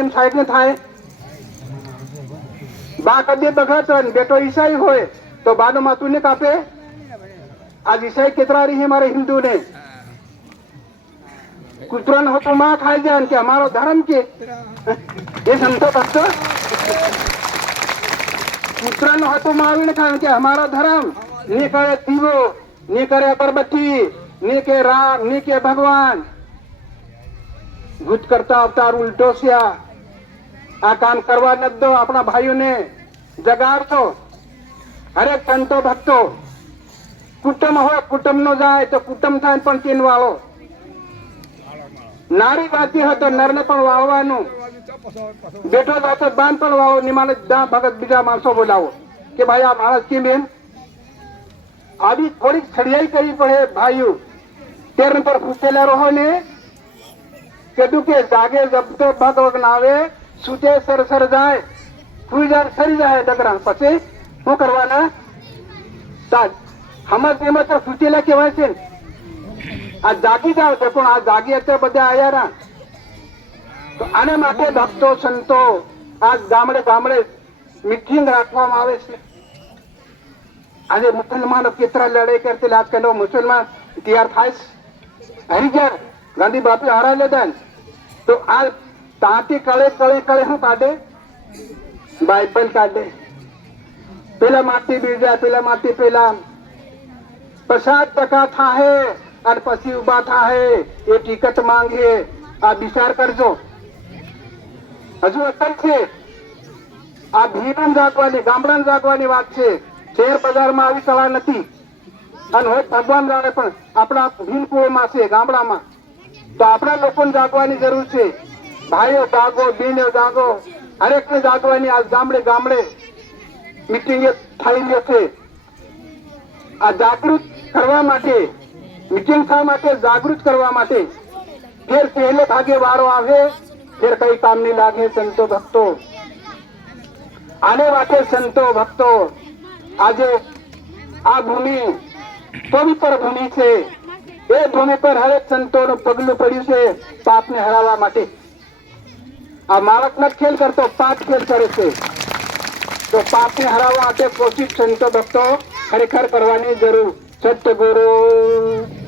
એમ સાહેબ ને થાય બા કદે બગત બેટો ઈસાઈ હોય તો બાનું માથું ને કાપે आज ईसाई कितना रही है हमारे हिंदू ने कुतरन हो तो माँ खाई जाए कि हमारा धर्म के ये समझो बच्चों कुतरन हो तो माँ भी नहीं खाए कि हमारा धर्म ने करे दीवो ने करे अगरबत्ती ने के राम ने के भगवान भूत करता अवतार उल्टो सिया आ काम करवा न दो अपना भाइयों ने जगाड़ दो हरे संतो भक्तो कुटुंब हो कुटुंब नो जाए तो कुटुंब थाय पण चीन वालो नारी वाती हो तो नर ने पण वाळवानु बेटो जातो बान पण वाळो निमाने दा भगत बीजा माणसो बोलावो कि भाई आ माणस की बेन आदि थोड़ी छड़ियाई करी पड़े भाईओ तेर पर फूटेला रहो ने केदू के जागे जब तो भगवत नावे सूते सर सर जाए फूई जार सरी जाए डगरा पछे શું કરવાના તાજ हमर तेमा तो सूचेला केवाय छे आ जागी जाओ तो पण आ जागी अत्यार बधा आया रा तो आने माटे भक्तो संतो आज गामडे गामडे मीटिंग राखवामां आवे छे आज मुसलमानो केतरा लड़ाई करते आज कनो मुसलमान तैयार थाय हरिजन गांधी बापू हारा लेदा तो आज ताती कळे कळे कळे हूं काढे बाइबल काढे पेला माटी बीजा पेला माटी पेला 50% थाहे और पछी उभा थाहे ये टिकट मांगे आ विचार करजो हजू अकल छे आ भीमन जागवानी गामडान जागवानी વાત છે શહેર બજારમાં આવી કળા નથી અને હોય ભગવાન જાણે પણ આપણા ભીમકુળમાં છે ગામડામાં તો આપણા લોકોને જાગવાની જરૂર છે ભાઈઓ જાગો બેનો જાગો હરેકને જાગવાની આ ગામડે ગામડે મીટિંગ થઈ રહી છે આ જાગૃત કરવા માટે मीटिंग था माटे जागृत करवा माटे फिर पहले भागे वारो आवे फिर कई काम नहीं लागे संतो भक्तो आने वाटे संतो भक्तो आजे आ भूमि पवित्र भूमि छे ए भूमि पर हरेक संतो नु पगलू पड्યું છે पाप ने हरावा माटे आ मावक न खेल करतो पाप खेल करे छे तो पाप ने हरावा माटे कोशिश संतो भक्तो खरेखर करवानी जरूर सत्य गुरु